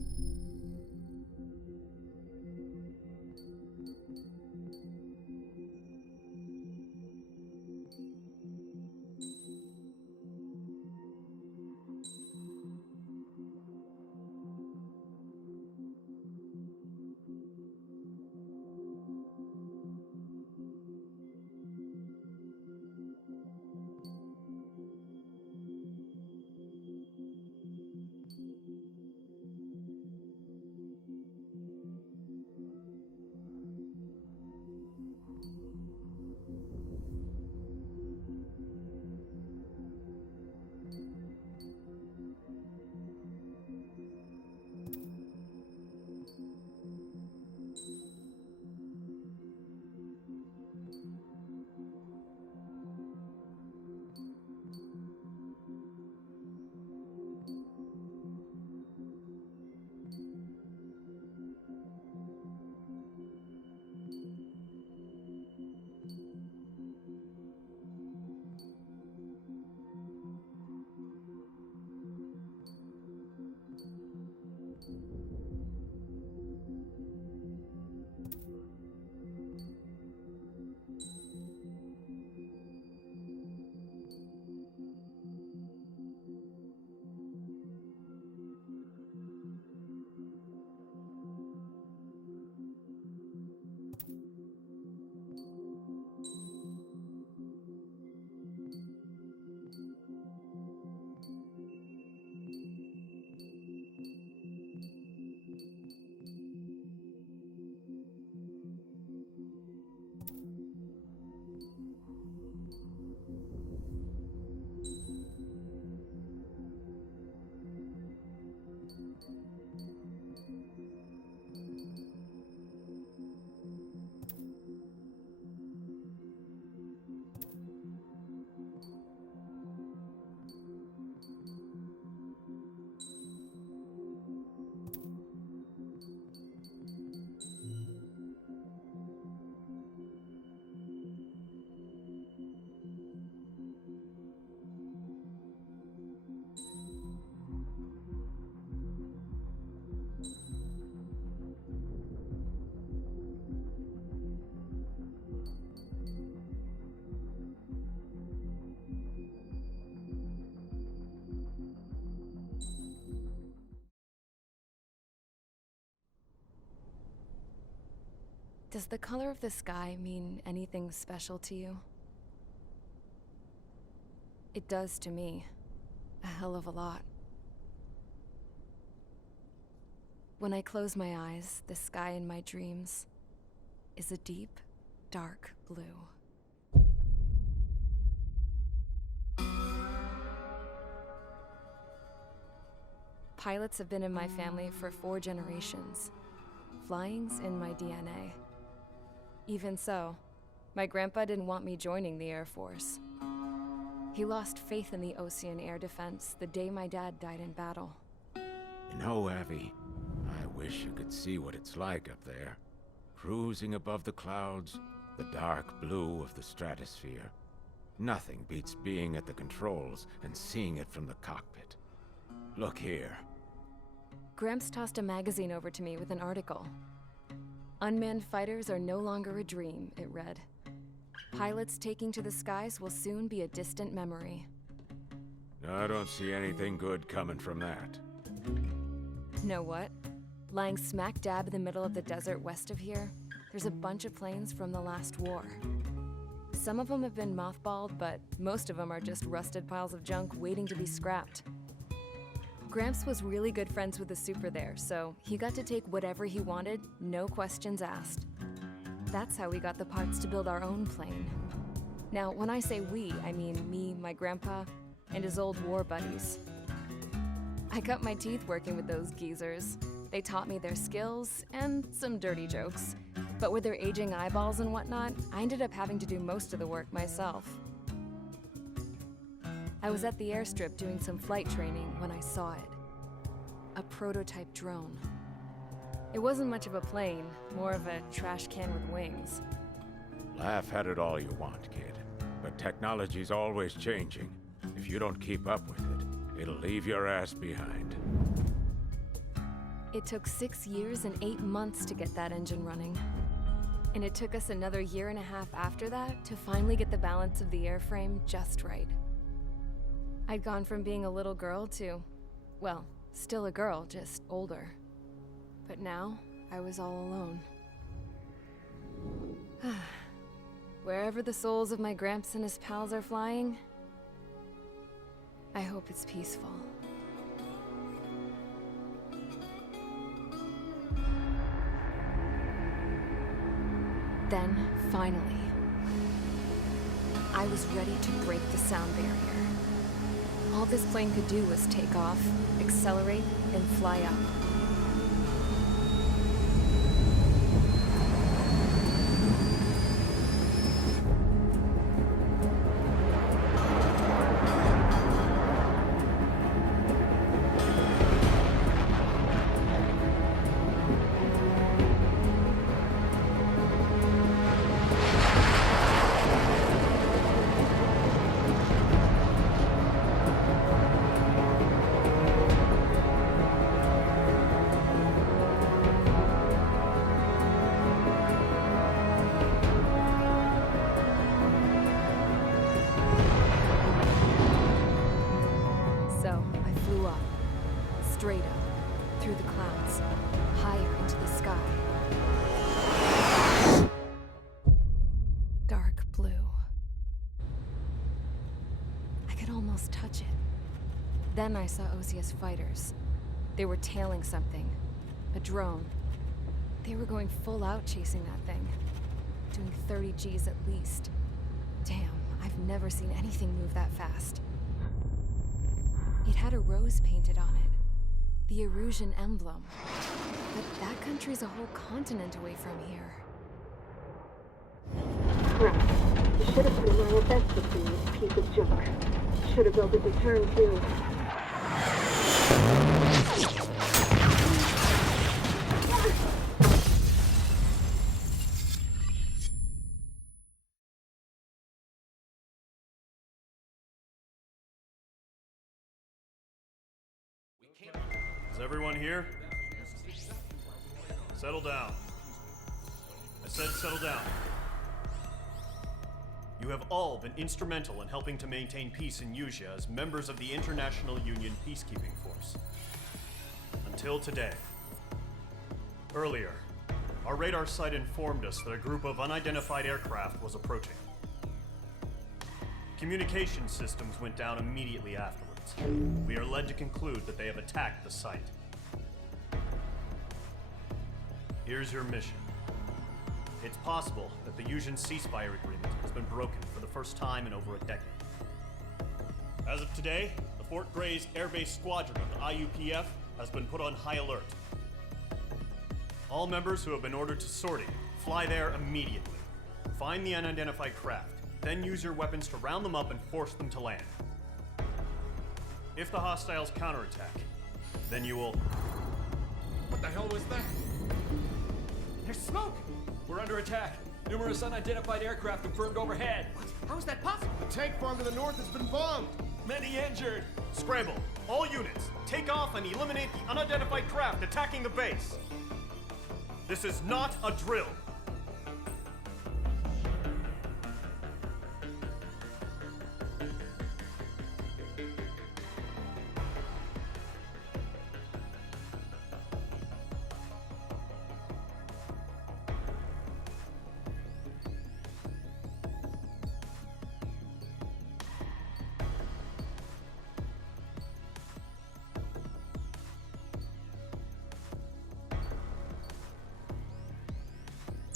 Does the color of the sky mean anything special to you? It does to me. A hell of a lot. When I close my eyes, the sky in my dreams is a deep, dark blue. Pilots have been in my family for 4 generations. Flying's in my DNA. Even so, my grandpa didn't want me joining the Air Force. He lost faith in the Ocean Air Defense the day my dad died in battle. You know, Abby, I wish you could see what it's like up there. Cruising above the clouds, the dark blue of the stratosphere. Nothing beats being at the controls and seeing it from the cockpit. Look here. Gramps tossed a magazine over to me with an article. Unmanned fighters are no longer a dream, it read. Pilots taking to the skies will soon be a distant memory. I don't see anything good coming from that. Know what? Lying smack dab in the middle of the desert west of here, there's a bunch of planes from the last war. Some of them have been mothballed, but most of them are just rusted piles of junk waiting to be scrapped. Gramps was really good friends with the super there, so he got to take whatever he wanted, no questions asked. That's how we got the parts to build our own plane. Now, when I say we, I mean me, my grandpa, and his old war buddies. I cut my teeth working with those geezers. They taught me their skills and some dirty jokes. But with their aging eyeballs and whatnot, I ended up having to do most of the work myself. I was at the airstrip doing some flight training when I saw it. A prototype drone. It wasn't much of a plane, more of a trash can with wings. Laugh at it all you want, kid. But technology's always changing. If you don't keep up with it, it'll leave your ass behind. It took 6 years and 8 months to get that engine running. And it took us another year and a half after that to finally get the balance of the airframe just right. I'd gone from being a little girl to, well, still a girl, just older. But now, I was all alone. Wherever the souls of my Gramps and his pals are flying, I hope it's peaceful. Then, finally, I was ready to break the sound barrier. All this plane could do was take off, accelerate, and fly up. Straight up, through the clouds, higher into the sky. Dark blue. I could almost touch it. Then I saw Osia's fighters. They were tailing something. A drone. They were going full out chasing that thing. Doing 30 Gs at least. Damn, I've never seen anything move that fast. It had a rose painted on it. The Erusian emblem. But that country's a whole continent away from here. Crap. You should have been wearing a vest between this piece of junk. Should have built a deterrent too. Is everyone here? Settle down. I said settle down. You have all been instrumental in helping to maintain peace in Usea as members of the International Union Peacekeeping Force. Until today. Earlier, our radar site informed us that a group of unidentified aircraft was approaching. Communication systems went down immediately afterwards. We are led to conclude that they have attacked the site. Here's your mission. It's possible that the Usian ceasefire agreement has been broken for the first time in over a decade. As of today, the Fort Grays Air Base Squadron of the IUPF has been put on high alert. All members who have been ordered to sortie, fly there immediately. Find the unidentified craft, then use your weapons to round them up and force them to land. If the hostiles counterattack, then you will... What the hell was that? There's smoke! We're under attack. Numerous unidentified aircraft confirmed overhead. What? How is that possible? The tank farm to the north has been bombed. Many injured. Scramble! All units, take off and eliminate the unidentified craft attacking the base. This is not a drill.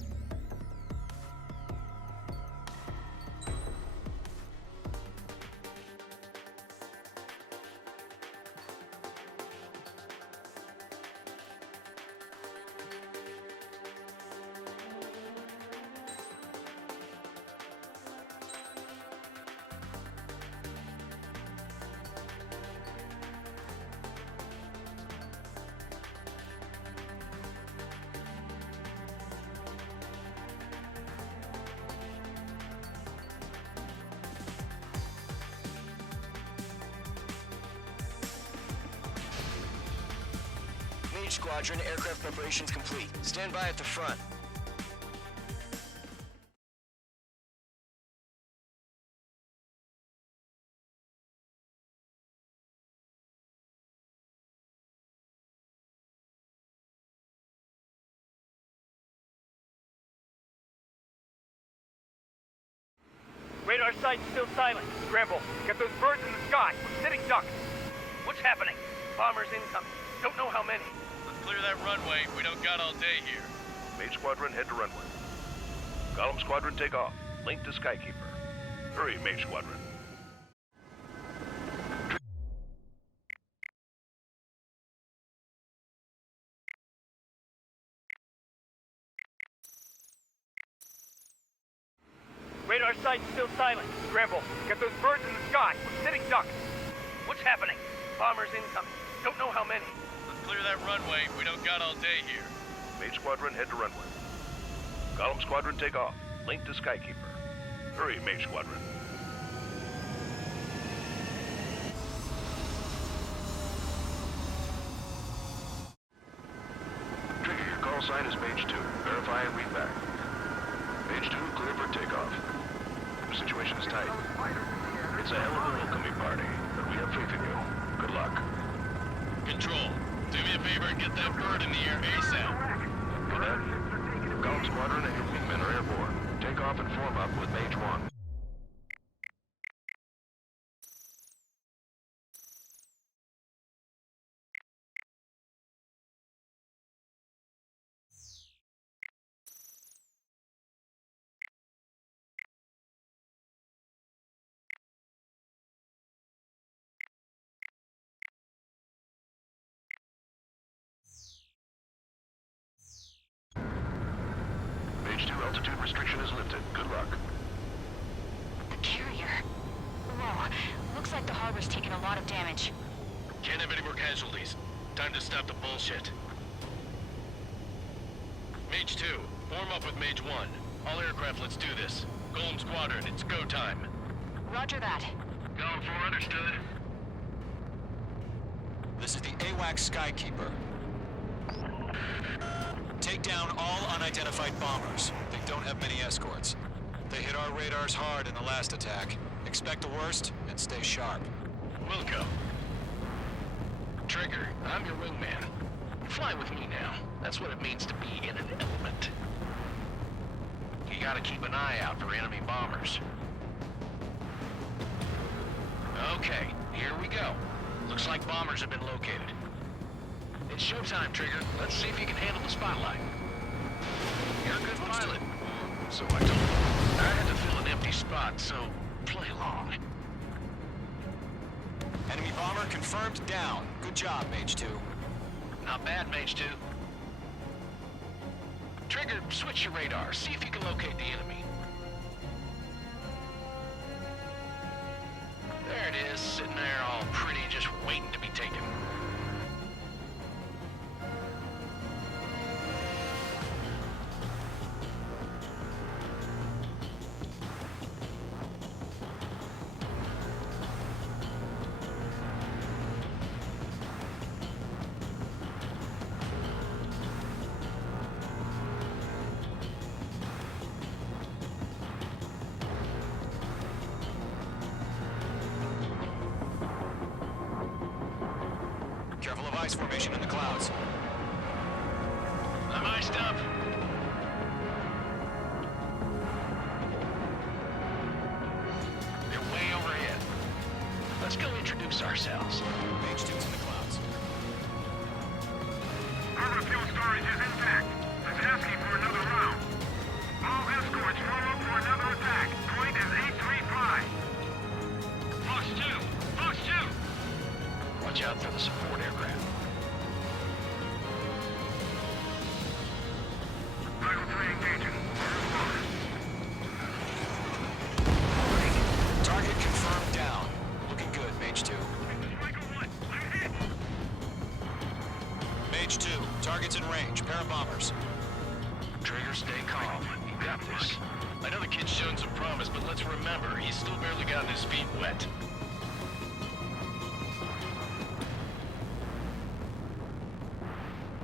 Mage Squadron, aircraft preparations complete. Stand by at the front. Radar site's still silent. Scramble. Get those birds in the sky. We're sitting ducks. What's happening? Bombers incoming. Don't know how many. Let's clear that runway. We don't got all day here. Mage Squadron, head to runway. Column Squadron, take off. Link to Skykeeper. Hurry, Mage Squadron. Radar site's still silent. Scramble. Get those birds in the sky. We're sitting ducks. What's happening? Bombers incoming. Don't know how many. Let's clear that runway. We don't got all day here. Mage Squadron, head to runway. Column Squadron, take off. Link to Skykeeper. Hurry, Mage Squadron. Trigger, your call sign is Mage 2. Verify and read back. Mage 2, clear for takeoff. The situation is tight. It's a hell of a welcoming party, but we have faith in you. Good luck. Control, do me a favor and get that bird in the air ASAP. Cadet, Column Squadron and your wingmen are airborne. Take off and form up with Mage 1. Mage 2, altitude restriction is lifted. Good luck. The carrier. Whoa. Looks like the harbor's taken a lot of damage. Can't have any more casualties. Time to stop the bullshit. Mage 2, form up with Mage 1. All aircraft, let's do this. Golem Squadron, it's go time. Roger that. Going for understood. This is the AWAC Skykeeper. Take down all unidentified bombers. They don't have many escorts. They hit our radars hard in the last attack. Expect the worst and stay sharp. Wilco. Trigger, I'm your wingman. Fly with me now. That's what it means to be in an element. You gotta keep an eye out for enemy bombers. Okay, here we go. Looks like bombers have been located. It's showtime, Trigger. Let's see if you can handle the spotlight. You're a good pilot. So I told you. I had to fill an empty spot, so play along. Enemy bomber confirmed down. Good job, Mage 2. Not bad, Mage 2. Trigger, switch your radar. See if you can locate the enemy. There it is, sitting there all pretty, just waiting to be taken. Careful of ice formation in the clouds. I'm iced up. They're way overhead. Let's go introduce ourselves. Mage 2's in the clouds. Harbor fuel storage is intact. It's asking for another round. All escorts roll up for another attack. Point is 835. Fox 2! Fox 2! Watch out for the support aircraft. Rifle 3 engaging. Target confirmed down. Looking good, Mage 2. Mage 2, target's in range. Pair of bombers. Trigger, stay calm. You got this. I know the kid's shown some promise, but let's remember, he's still barely gotten his feet wet.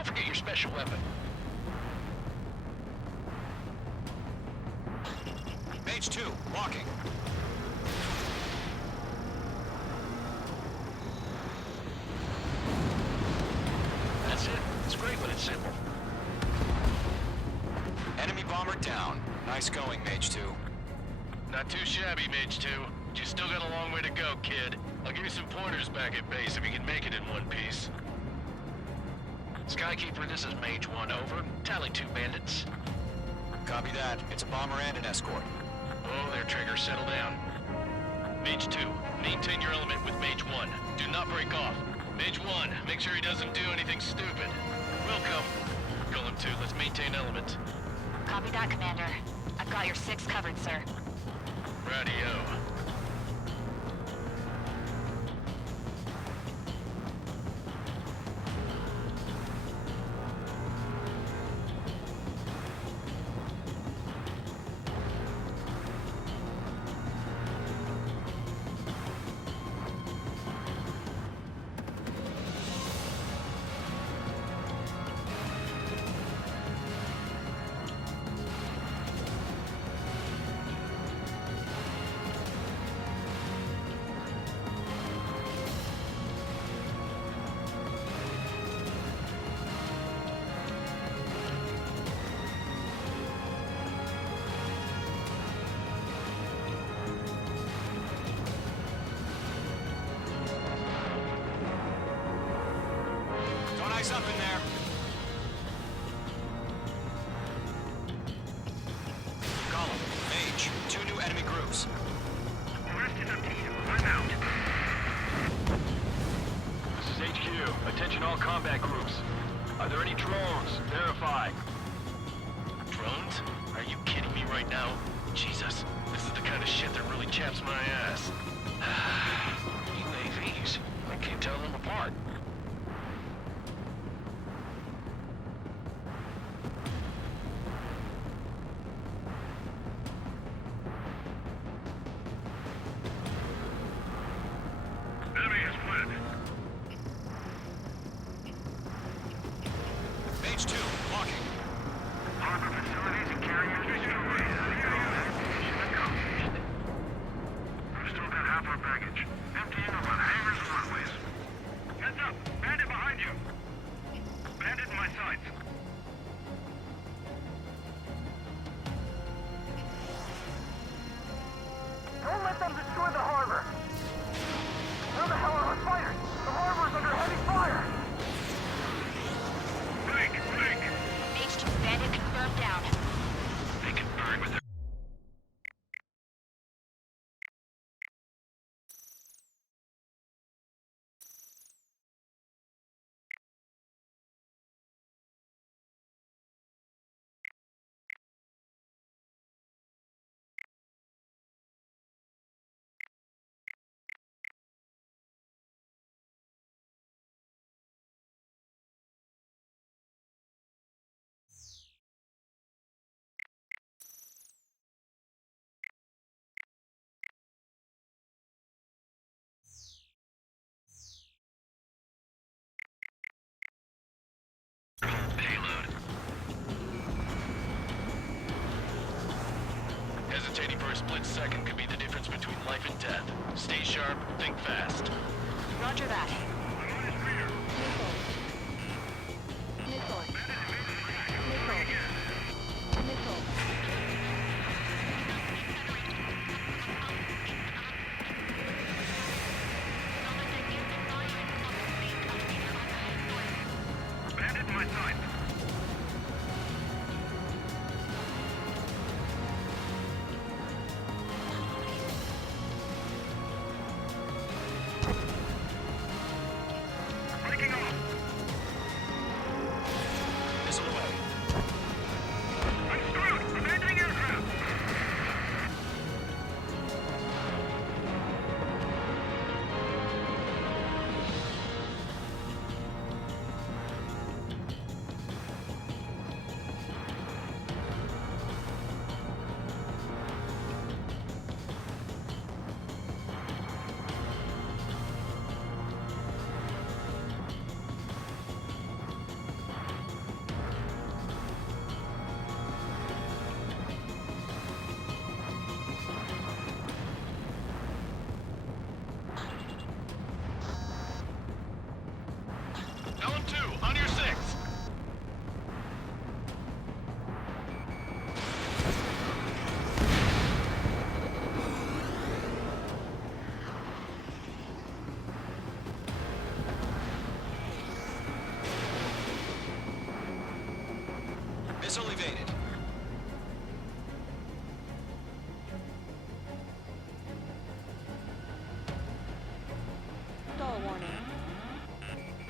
don't forget your special weapon. Mage 2, walking. That's it. It's great when it's simple. Enemy bomber down. Nice going, Mage 2. Not too shabby, Mage 2. But you still got a long way to go, kid. I'll give you some pointers back at base if you can make it in one piece. Skykeeper, this is Mage 1, over. Tally 2 bandits. Copy that. It's a bomber and an escort. Oh, there, Trigger. Settle down. Mage 2, maintain your element with Mage 1. Do not break off. Mage 1, make sure he doesn't do anything stupid. Welcome. Golem 2, let's maintain element. Copy that, Commander. I've got your 6 covered, sir. Radio. Don't ice up in there. Column, Mage, 2 new enemy groups. The rest is up to you. I'm out. This is HQ. Attention all combat groups. Are there any drones? Verify. Drones? Are you kidding me right now? Jesus, this is the kind of shit that really chaps my ass. UAVs. I can't tell them apart. Enemy has fled. Mage 2, walking. Harbor facilities and carrier mission mission accomplished. We've still got half our baggage. Emptying of our hangars and runways. Heads up! Bandit behind you! Bandit in my sights. Don't let them destroy the harbor! Where the hell are our fighters? The harbor's under heavy fire! Break! Break! Mage 2 bandit confirmed down. They can burn with their... Payload. Hesitating for a split second could be the difference between life and death. Stay sharp, think fast. Roger that. Bandit in my sight.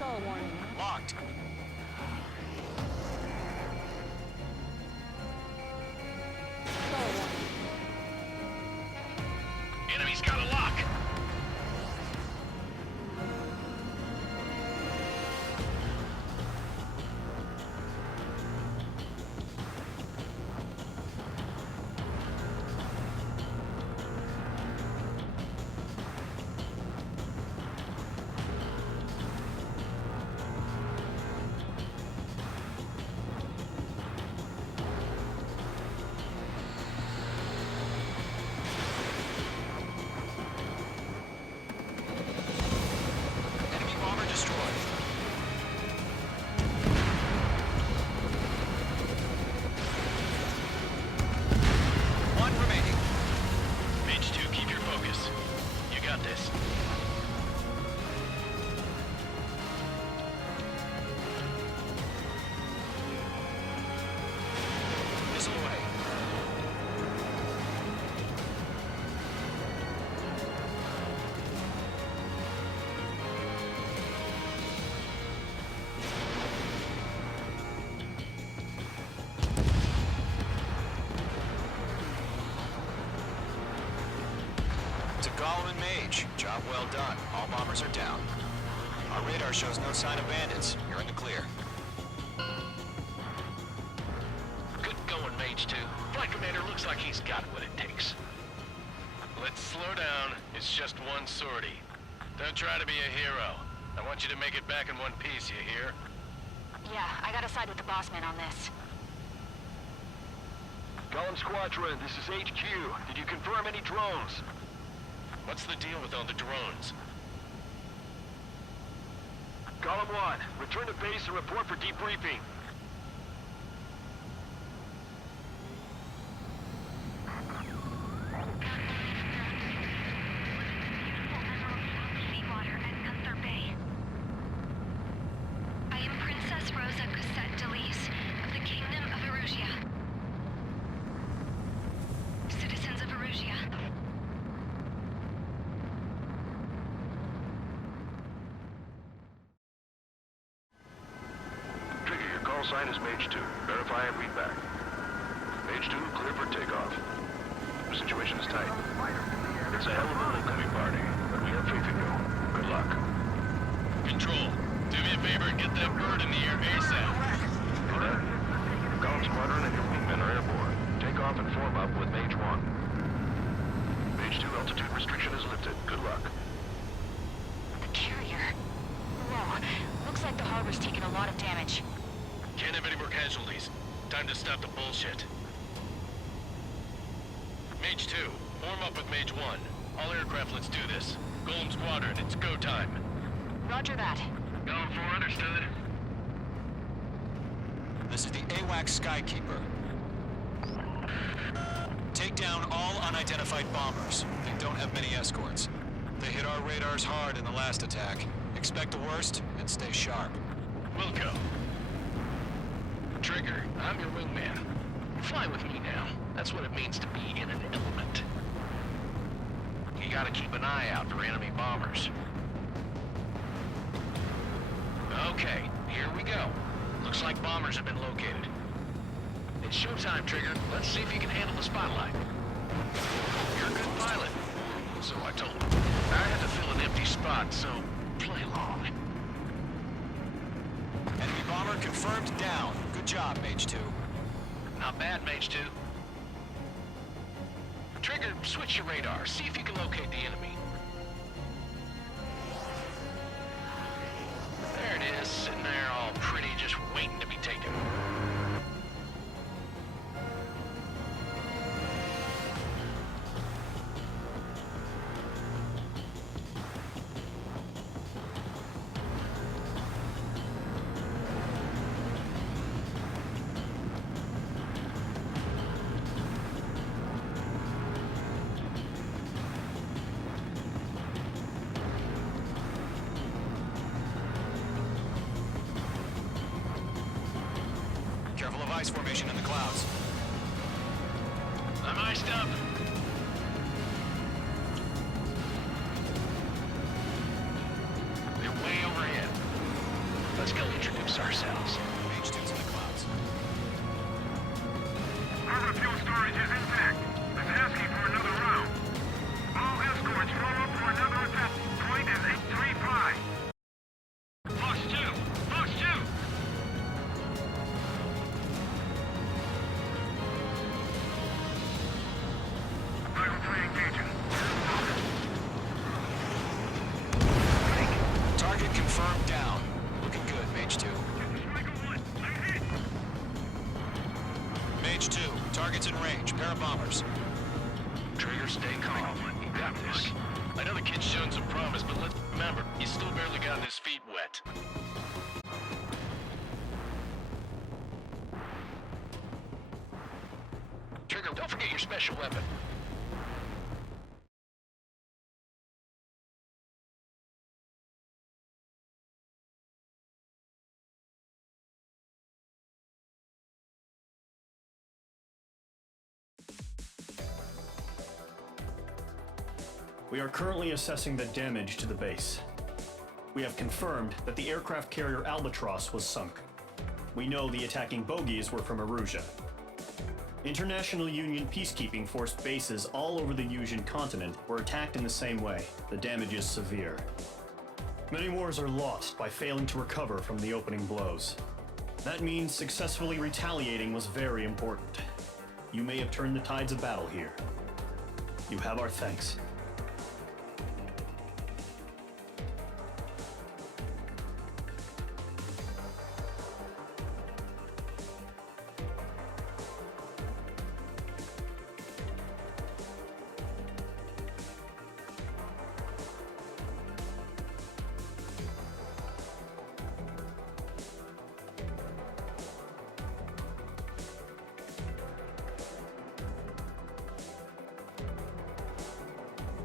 Stall warning. Locked. Stall warning. Enemy's got a lock. Enemy bomber destroyed. One remaining. Mage 2, keep your focus. You got this. Missile away. To Gollum and Mage, job well done. All bombers are down. Our radar shows no sign of bandits. You're in the clear. Good going, Mage 2. Flight Commander looks like he's got what it takes. Let's slow down. It's just one sortie. Don't try to be a hero. I want you to make it back in one piece, you hear? Yeah, I gotta side with the boss man on this. Gollum Squadron, this is HQ. Did you confirm any drones? What's the deal with all the drones? Gollum 1, return to base and report for debriefing. Seawater at Gunther Bay. I am Princess Rosa Cosette Delise of the Kingdom of Erusia. Citizens of Erusia. Trigger, your call sign is Mage 2. Verify and read back. Mage 2, clear for takeoff. The situation is tight. It's a hell of a homecoming party, but we have faith in you. Good luck. Control, do me a favor and get that bird in the air ASAP. Do that? Gollum Squadron and your wingmen are airborne. Take off and form up with Mage 1. Mage 2, altitude restriction is lifted. Good luck. The carrier. Whoa, looks like the harbor's taken a lot of damage. Can't have any more casualties. Time to stop the bullshit. Mage 2, form up with Mage 1. All aircraft, let's do this. Golem Squadron, it's go time. Roger that. Golem 4, understood. This is the AWACS Skykeeper. Take down all unidentified bombers. They don't have many escorts. They hit our radars hard in the last attack. Expect the worst and stay sharp. Wilco. Trigger, I'm your wingman. Fly with me now. That's what it means to be in an element. You gotta keep an eye out for enemy bombers. Okay, here we go. Looks like bombers have been located. It's showtime, Trigger. Let's see if you can handle the spotlight. You're a good pilot. So I told him. I had to fill an empty spot, so play along. Enemy bomber confirmed down. Good job, Mage 2. Not bad, Mage 2. Trigger, switch your radar. See if you can locate the enemy. There it is, sitting there all pretty, just waiting to be taken. Careful of ice formation in the clouds. I'm iced up. They're way overhead. Let's go introduce ourselves. Mage 2's in the clouds. Harbor fuel storage is intact. It's asking for another round. All escorts roll up for another attack. Point is 835. Fox 2! Fox 2! Rifle 3 engaging. Target confirmed down. Looking good, Mage 2. Mage 2, target's in range. Pair of bombers. Trigger, stay calm. You got this. I know the kid's shown some promise, but let's remember, he's still barely gotten his feet wet. Trigger, don't forget your special weapon. We are currently assessing the damage to the base. We have confirmed that the aircraft carrier Albatross was sunk. We know the attacking bogies were from Erusia. International Union peacekeeping force bases all over the Yusian continent were attacked in the same way. The damage is severe. Many wars are lost by failing to recover from the opening blows. That means successfully retaliating was very important. You may have turned the tides of battle here. You have our thanks.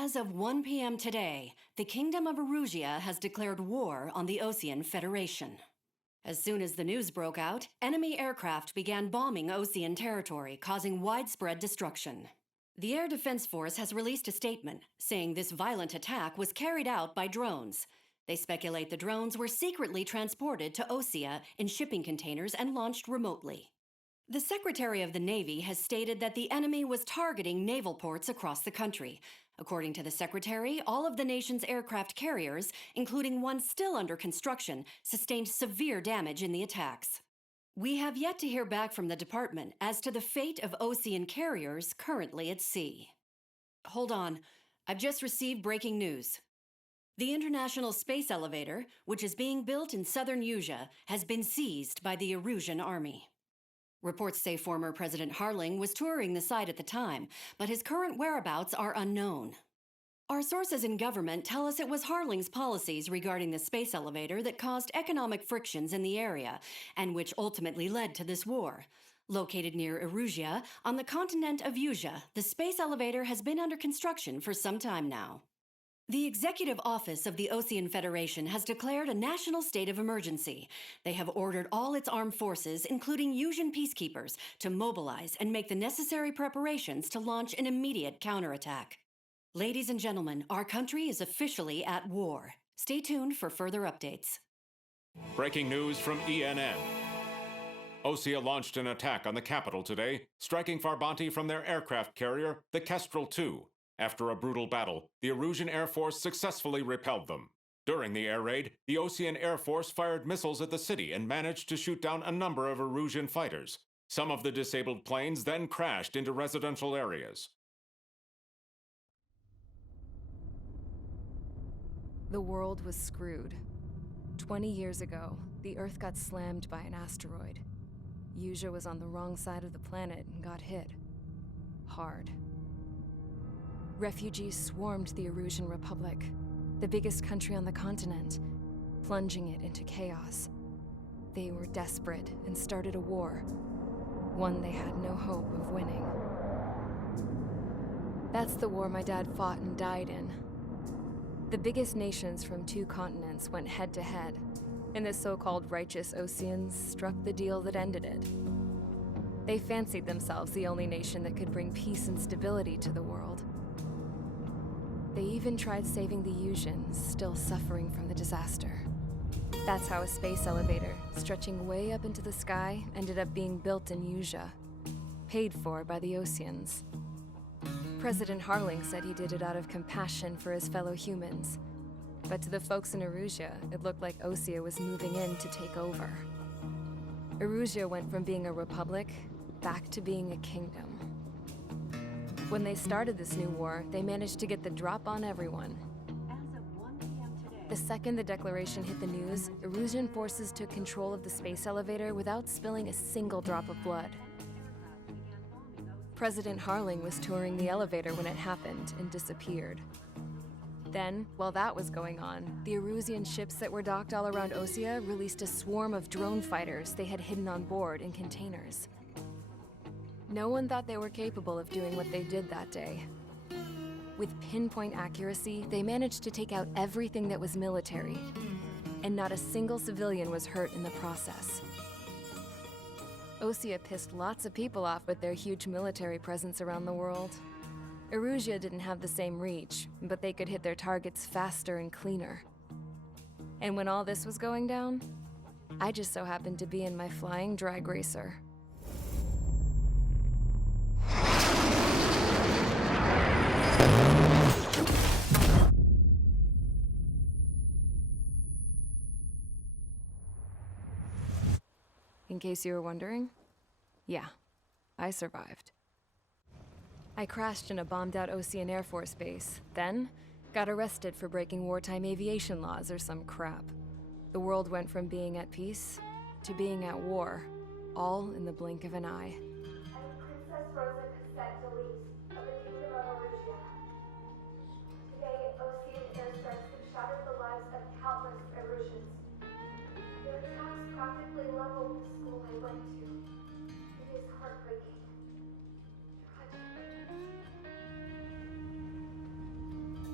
As of 1 p.m. today, the Kingdom of Erusia has declared war on the Osean Federation. As soon as the news broke out, enemy aircraft began bombing Osean territory, causing widespread destruction. The Air Defense Force has released a statement saying this violent attack was carried out by drones. They speculate the drones were secretly transported to Osea in shipping containers and launched remotely. The Secretary of the Navy has stated that the enemy was targeting naval ports across the country. According to the Secretary, all of the nation's aircraft carriers, including one still under construction, sustained severe damage in the attacks. We have yet to hear back from the department as to the fate of Osean carriers currently at sea. Hold on, I've just received breaking news. The International Space Elevator, which is being built in southern Usea, has been seized by the Erusian Army. Reports say former President Harling was touring the site at the time, but his current whereabouts are unknown. Our sources in government tell us it was Harling's policies regarding the space elevator that caused economic frictions in the area, and which ultimately led to this war. Located near Erusia, on the continent of Usea, the space elevator has been under construction for some time now. The Executive Office of the Osean Federation has declared a national state of emergency. They have ordered all its armed forces, including Usian peacekeepers, to mobilize and make the necessary preparations to launch an immediate counterattack. Ladies and gentlemen, our country is officially at war. Stay tuned for further updates. Breaking news from ENN. Osea launched an attack on the capital today, striking Farbanti from their aircraft carrier, the Kestrel II. After a brutal battle, the Erusian Air Force successfully repelled them. During the air raid, the Osean Air Force fired missiles at the city and managed to shoot down a number of Erusian fighters. Some of the disabled planes then crashed into residential areas. The world was screwed. 20 years ago, the Earth got slammed by an asteroid. Usea was on the wrong side of the planet and got hit. Hard. Refugees swarmed the Erusian Republic, the biggest country on the continent, plunging it into chaos. They were desperate and started a war, one they had no hope of winning. That's the war my dad fought and died in. The biggest nations from 2 continents went head-to-head, and the so-called righteous Oseans struck the deal that ended it. They fancied themselves the only nation that could bring peace and stability to the world. They even tried saving the Usians, still suffering from the disaster. That's how a space elevator, stretching way up into the sky, ended up being built in Usea, paid for by the Oseans. President Harling said he did it out of compassion for his fellow humans. But to the folks in Erusia, it looked like Osea was moving in to take over. Erusia went from being a republic back to being a kingdom. When they started this new war, they managed to get the drop on everyone. The second the declaration hit the news, Erusian forces took control of the space elevator without spilling a single drop of blood. President Harling was touring the elevator when it happened and disappeared. Then, while that was going on, the Erusian ships that were docked all around Osea released a swarm of drone fighters they had hidden on board in containers. No one thought they were capable of doing what they did that day. With pinpoint accuracy, they managed to take out everything that was military, and not a single civilian was hurt in the process. Osea pissed lots of people off with their huge military presence around the world. Erusia didn't have the same reach, but they could hit their targets faster and cleaner. And when all this was going down, I just so happened to be in my flying drag racer. In case you were wondering, yeah, I survived. I crashed in a bombed-out Osean Air Force base, then got arrested for breaking wartime aviation laws or some crap. The world went from being at peace to being at war, all in the blink of an eye. Princess Rosa Cassette-Delise of the Kingdom of Erusia. Today, Osean airstrikes have shattered the lives of countless Erusians. Their attacks practically leveled the school I went to. It is heartbreaking. Tragic.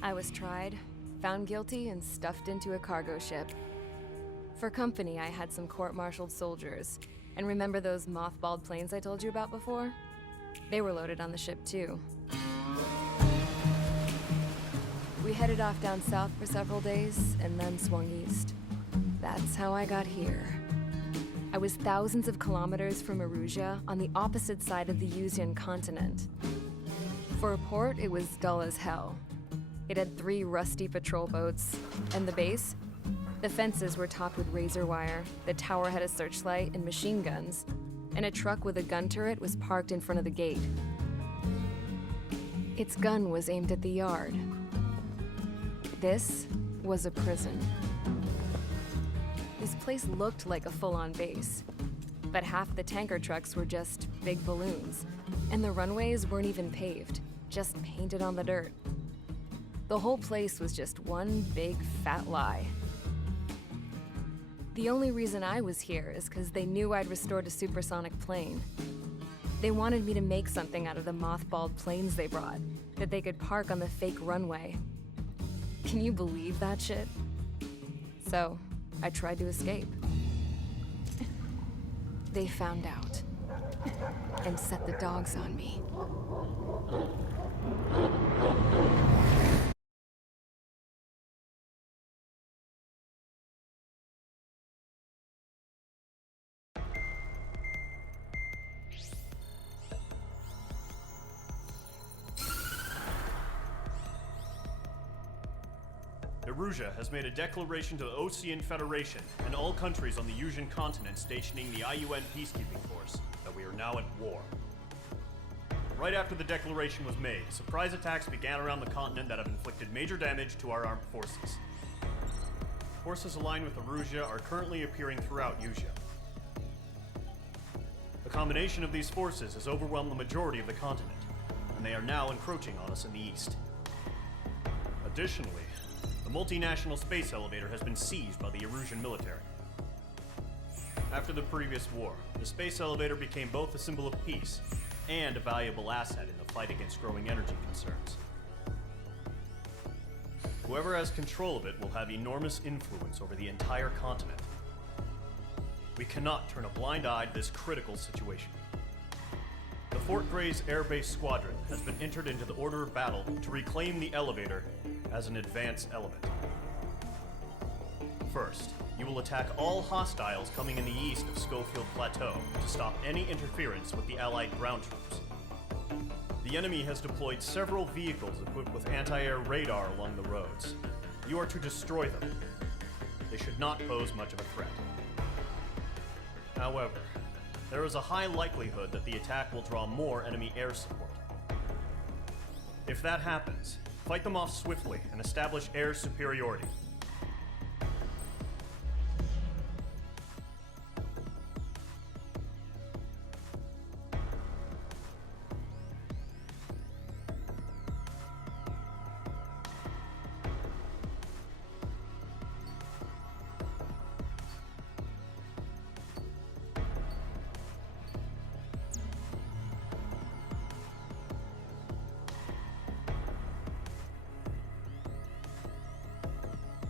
I was tried, found guilty, and stuffed into a cargo ship. For company, I had some court-martialed soldiers. And remember those mothballed planes I told you about before? They were loaded on the ship, too. We headed off down south for several days, and then swung east. That's how I got here. I was thousands of kilometers from Erusia, on the opposite side of the Yuzian continent. For a port, it was dull as hell. It had 3 rusty patrol boats, and the base? The fences were topped with razor wire, the tower had a searchlight and machine guns, and a truck with a gun turret was parked in front of the gate. Its gun was aimed at the yard. This was a prison. This place looked like a full-on base, but half the tanker trucks were just big balloons, and the runways weren't even paved, just painted on the dirt. The whole place was just one big fat lie. The only reason I was here is because they knew I'd restored a supersonic plane. They wanted me to make something out of the mothballed planes they brought, that they could park on the fake runway. Can you believe that shit? So, I tried to escape. They found out, and set the dogs on me. Erusia has made a declaration to the Osean Federation and all countries on the Yuzian continent stationing the IUN peacekeeping force that we are now at war. Right after the declaration was made, surprise attacks began around the continent that have inflicted major damage to our armed forces. Forces aligned with Erusia are currently appearing throughout Yusia. The combination of these forces has overwhelmed the majority of the continent, and they are now encroaching on us in the east. Additionally, the multinational space elevator has been seized by the Erusian military. After the previous war, the space elevator became both a symbol of peace and a valuable asset in the fight against growing energy concerns. Whoever has control of it will have enormous influence over the entire continent. We cannot turn a blind eye to this critical situation. The Fort Gray's Air Base Squadron has been entered into the order of battle to reclaim the elevator as an advance element. First, you will attack all hostiles coming in the east of Schofield Plateau to stop any interference with the Allied ground troops. The enemy has deployed several vehicles equipped with anti-air radar along the roads. You are to destroy them. They should not pose much of a threat. However, there is a high likelihood that the attack will draw more enemy air support. If that happens, fight them off swiftly and establish air superiority.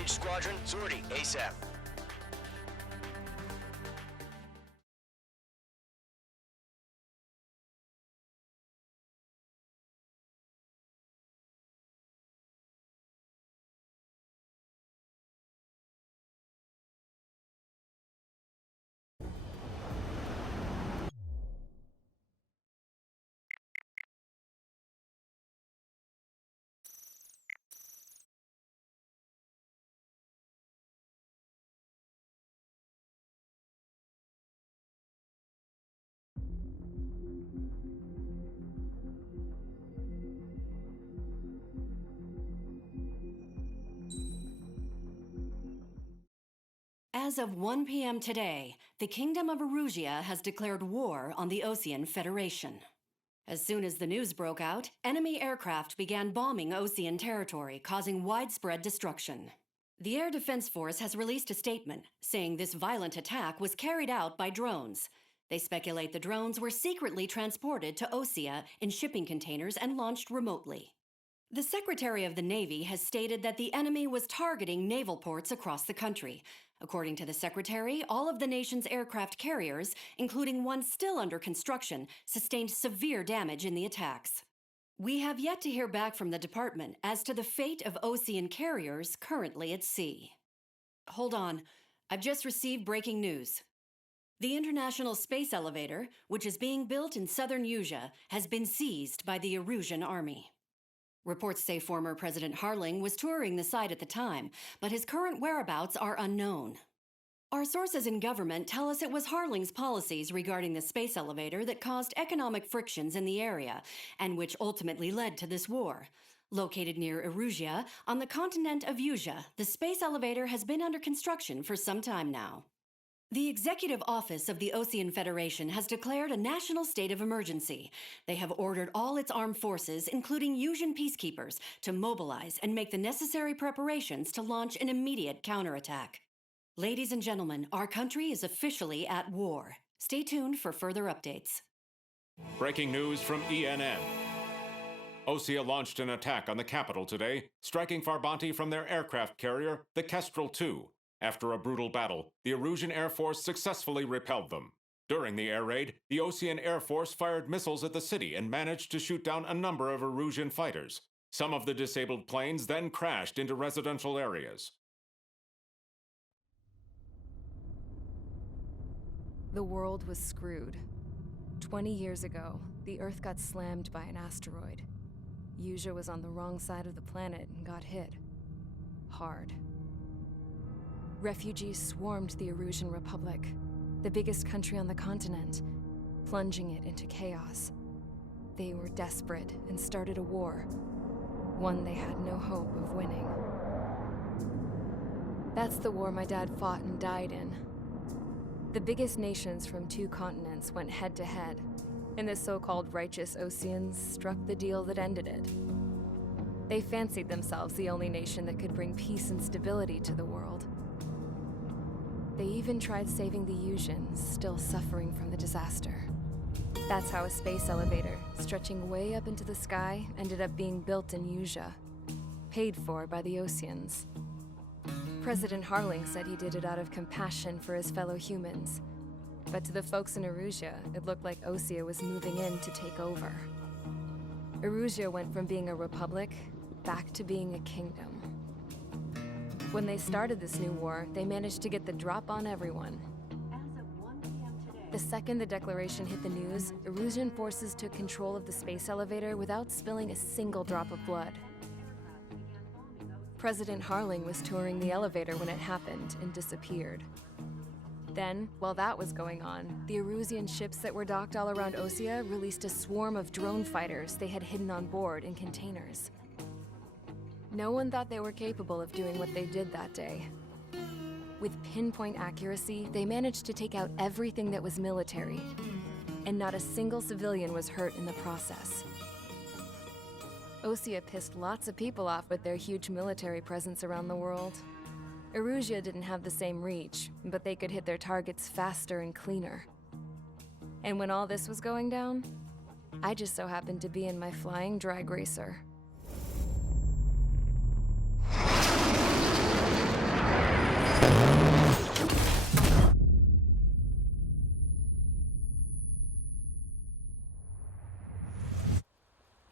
Engage squadron. Sortie, ASAP. As of 1 p.m. today, the Kingdom of Erusia has declared war on the Osean Federation. As soon as the news broke out, enemy aircraft began bombing Osean territory, causing widespread destruction. The Air Defense Force has released a statement saying this violent attack was carried out by drones. They speculate the drones were secretly transported to Osea in shipping containers and launched remotely. The Secretary of the Navy has stated that the enemy was targeting naval ports across the country. According to the Secretary, all of the nation's aircraft carriers, including one still under construction, sustained severe damage in the attacks. We have yet to hear back from the department as to the fate of Osean carriers currently at sea. Hold on, I've just received breaking news. The International Space Elevator, which is being built in southern Usea, has been seized by the Erusian Army. Reports say former President Harling was touring the site at the time, but his current whereabouts are unknown. Our sources in government tell us it was Harling's policies regarding the space elevator that caused economic frictions in the area, and which ultimately led to this war. Located near Erusia, on the continent of Usea, the space elevator has been under construction for some time now. The Executive Office of the Osean Federation has declared a national state of emergency. They have ordered all its armed forces, including Usian peacekeepers, to mobilize and make the necessary preparations to launch an immediate counterattack. Ladies and gentlemen, our country is officially at war. Stay tuned for further updates. Breaking news from ENN. Osea launched an attack on the capital today, striking Farbanti from their aircraft carrier, the Kestrel II. After a brutal battle, the Erusian Air Force successfully repelled them. During the air raid, the Osean Air Force fired missiles at the city and managed to shoot down a number of Erusian fighters. Some of the disabled planes then crashed into residential areas. The world was screwed. 20 years ago, the Earth got slammed by an asteroid. Usea was on the wrong side of the planet and got hit. Hard. Refugees swarmed the Erusian Republic, the biggest country on the continent, plunging it into chaos. They were desperate and started a war, one they had no hope of winning. That's the war my dad fought and died in. The biggest nations from 2 continents went head-to-head, and the so-called righteous Oseans struck the deal that ended it. They fancied themselves the only nation that could bring peace and stability to the world. They even tried saving the Usians, still suffering from the disaster. That's how a space elevator, stretching way up into the sky, ended up being built in Usea, paid for by the Oseans. President Harling said he did it out of compassion for his fellow humans. But to the folks in Erusia, it looked like Osea was moving in to take over. Erusia went from being a republic back to being a kingdom. When they started this new war, they managed to get the drop on everyone. The second the declaration hit the news, Erusian forces took control of the space elevator without spilling a single drop of blood. President Harling was touring the elevator when it happened and disappeared. Then, while that was going on, the Erusian ships that were docked all around Osea released a swarm of drone fighters they had hidden on board in containers. No one thought they were capable of doing what they did that day. With pinpoint accuracy, they managed to take out everything that was military, and not a single civilian was hurt in the process. Osea pissed lots of people off with their huge military presence around the world. Erusia didn't have the same reach, but they could hit their targets faster and cleaner. And when all this was going down, I just so happened to be in my flying drag racer.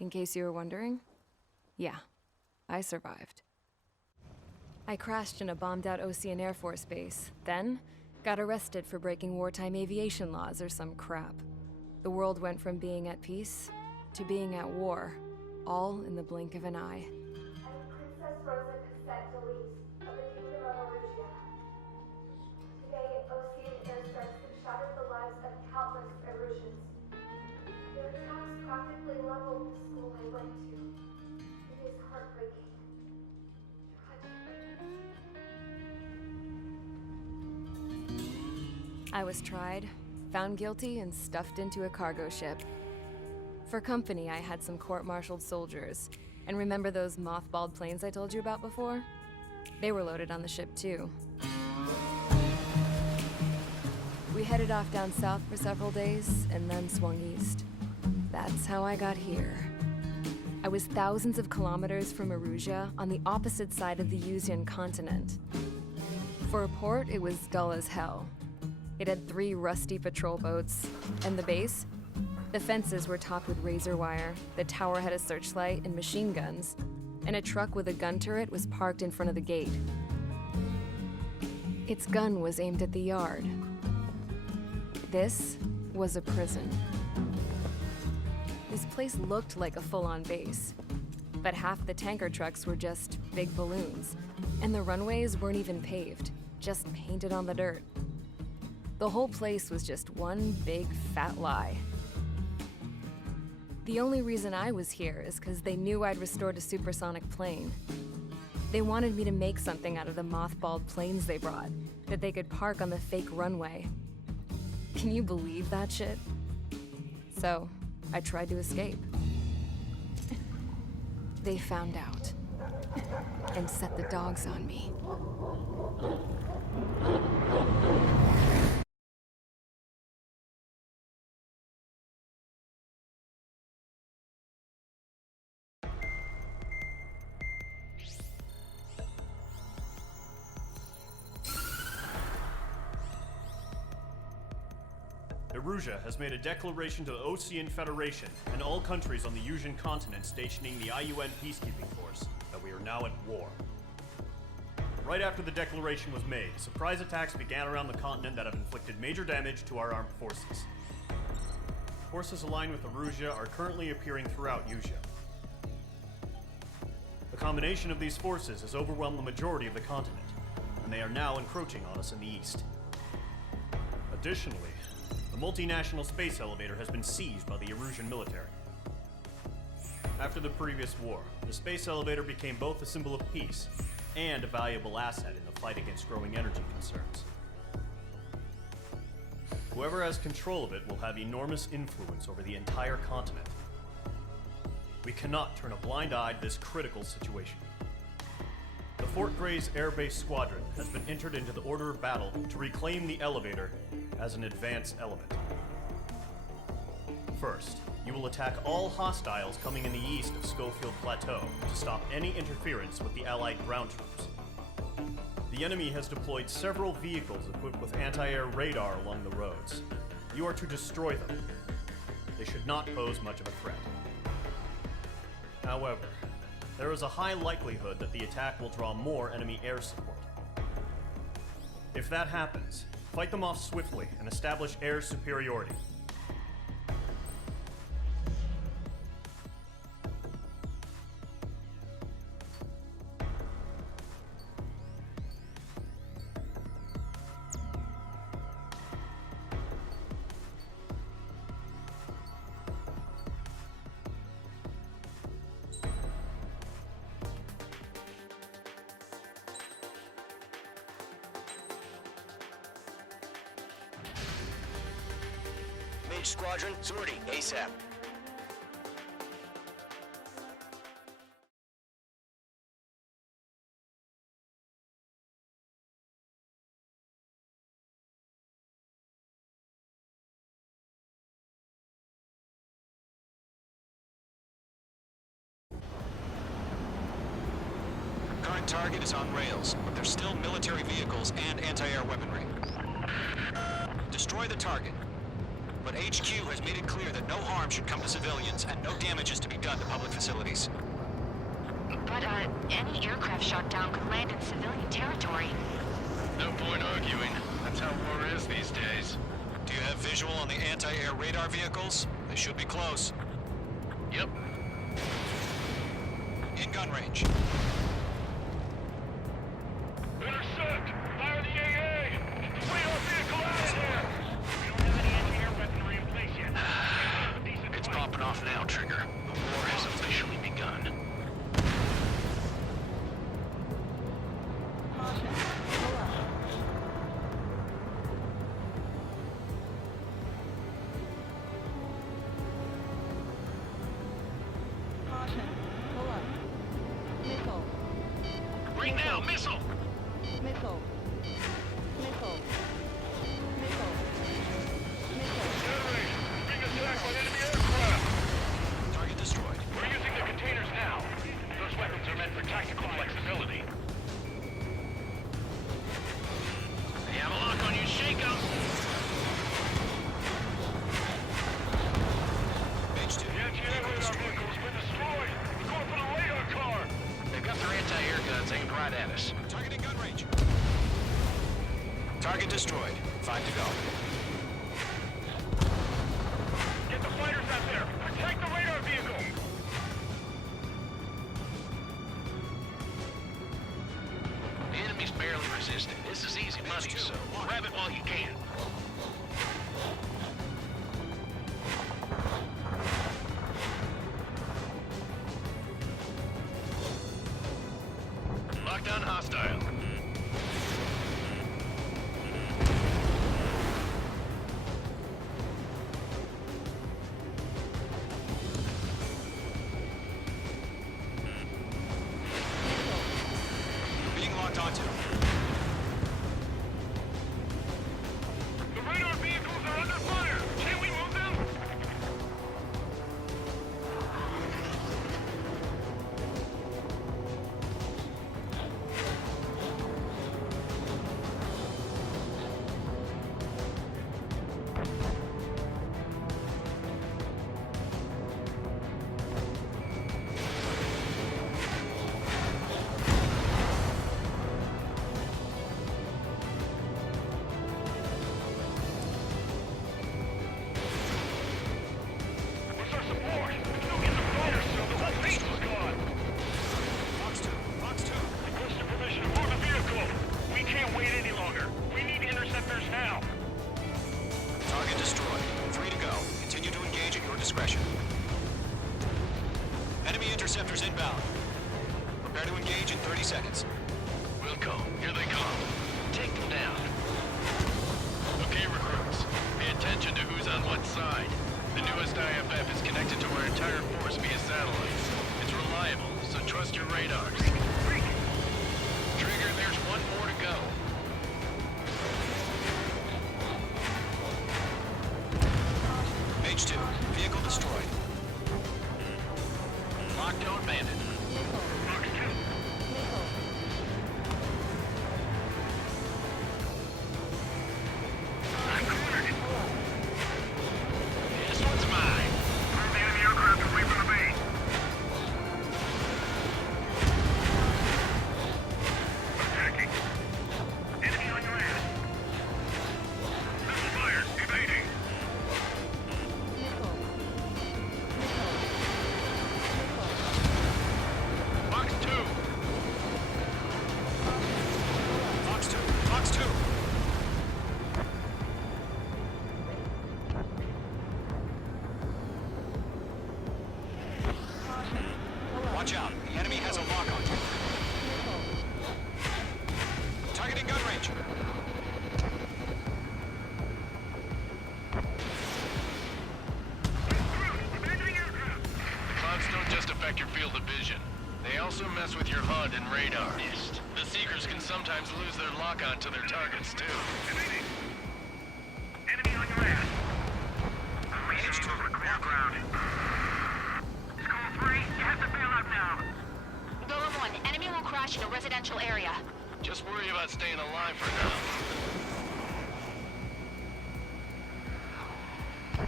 in case you were wondering. Yeah, I survived. I crashed in a bombed-out Ocean Air Force base, then got arrested for breaking wartime aviation laws or some crap. The world went from being at peace to being at war, all in the blink of an eye. I am Princess Rosa Cassette of the Kingdom of Erusia. Today, Ocean airstrikes have shattered the lives of countless Erusians. Their attacks practically leveled the school I went to. It is heartbreaking. I was tried, found guilty, and stuffed into a cargo ship. For company, I had some court-martialed soldiers. And remember those mothballed planes I told you about before? They were loaded on the ship, too. We headed off down south for several days, and then swung east. That's how I got here. I was thousands of kilometers from Erusia, on the opposite side of the Yuzian continent. For a port, it was dull as hell. It had 3 rusty patrol boats. And the base? The fences were topped with razor wire, the tower had a searchlight and machine guns, and a truck with a gun turret was parked in front of the gate. Its gun was aimed at the yard. This was a prison. This place looked like a full-on base, but half the tanker trucks were just big balloons, and the runways weren't even paved, just painted on the dirt. The whole place was just one big fat lie. The only reason I was here is because they knew I'd restored a supersonic plane. They wanted me to make something out of the mothballed planes they brought, that they could park on the fake runway. Can you believe that shit? So, I tried to escape. They found out, and set the dogs on me. Erusia has made a declaration to the Ocean Federation and all countries on the Yuzian continent stationing the IUN peacekeeping force that we are now at war. Right after the declaration was made, surprise attacks began around the continent that have inflicted major damage to our armed forces. Forces aligned with Erusia are currently appearing throughout Yusia. The combination of these forces has overwhelmed the majority of the continent, and they are now encroaching on us in the east. Additionally, the multinational space elevator has been seized by the Erusian military. After the previous war, the space elevator became both a symbol of peace and a valuable asset in the fight against growing energy concerns. Whoever has control of it will have enormous influence over the entire continent. We cannot turn a blind eye to this critical situation. The Fort Gray's Air Base Squadron has been entered into the order of battle to reclaim the elevator as an advance element. First, you will attack all hostiles coming in the east of Schofield Plateau to stop any interference with the Allied ground troops. The enemy has deployed several vehicles equipped with anti-air radar along the roads. You are to destroy them. They should not pose much of a threat. However, there is a high likelihood that the attack will draw more enemy air support. If that happens, fight them off swiftly and establish air superiority. Mage Squadron, sortie, ASAP. Current target is on rails, but there's still military vehicles and anti-air weaponry. Destroy the target. but HQ has made it clear that no harm should come to civilians and no damage is to be done to public facilities. But, any aircraft shot down could land in civilian territory. No point arguing. That's how war is these days. Do you have visual on the anti-air radar vehicles? They should be close. Yep. In gun range. Intercept! Fire the AA! Radar vehicle out of here! We don't have any anti-air weaponry in place yet. It's popping off now, Trigger. The war has officially begun. Bring now, missile! Missile. Missile. Missile. Missile. Generate! Being attacked by enemy aircraft! Target destroyed. We're using the containers now. Those weapons are meant for tactical flexibility. They have a lock on you, shake 'em! H2. The anti-air radar vehicle has been destroyed! We're going for the radar car! They've got their anti-air guns aimed right at us. Targeting gun range. Target destroyed. 5 to go. Get the fighters out there! Protect the radar vehicle! The enemy's barely resisting. This is easy money, so grab it while you can. Lockdown hostile. Being locked onto. The radar vehicles are under fire! Can we move them? Where's our support? Don't get the fire, so the whole base is gone! Fox 2. Fox 2. Requesting permission to move the vehicle! We can't wait any longer! We need interceptors now! Target destroyed. 3 to go. Continue to engage at your discretion. Enemy interceptors inbound. Prepare to engage in 30 seconds. Wilco, here they come. Take them down. Okay, recruits. Pay attention to who's on what side. The newest IFF is connected to our entire force via satellites. It's reliable, so trust your radars. Trigger, there's one more to go. H2. Vehicle destroyed. Lockdown bandit. Fox 2! I'm cornered! This one's mine. Move the enemy aircraft away from the base! Attacking! Enemy on your ass! Missile fire! Evading! Missile. Fox 2. Fox 2. Fox 2. Watch out. The enemy has a lock on you. Targeting gun range. Abandoning aircraft! The clouds don't just affect your field of vision. They also mess with your HUD and radar. The Seekers can sometimes lose their lock-on to their targets, too. Evading! Enemy on your ass! Unleashing over the clear ground. Skull 3, you have to bail out now! Golem 1, enemy will crash in a residential area. Just worry about staying alive for now.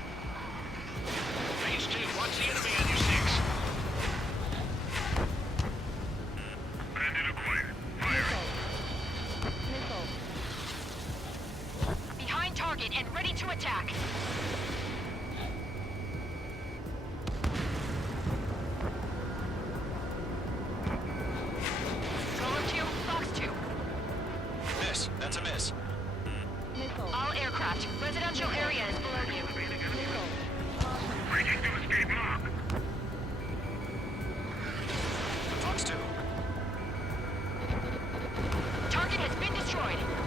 That's a miss. Missile. All aircraft. Residential area is below you. Missile. Breaking to escape lock. Fox 2. Target has been destroyed.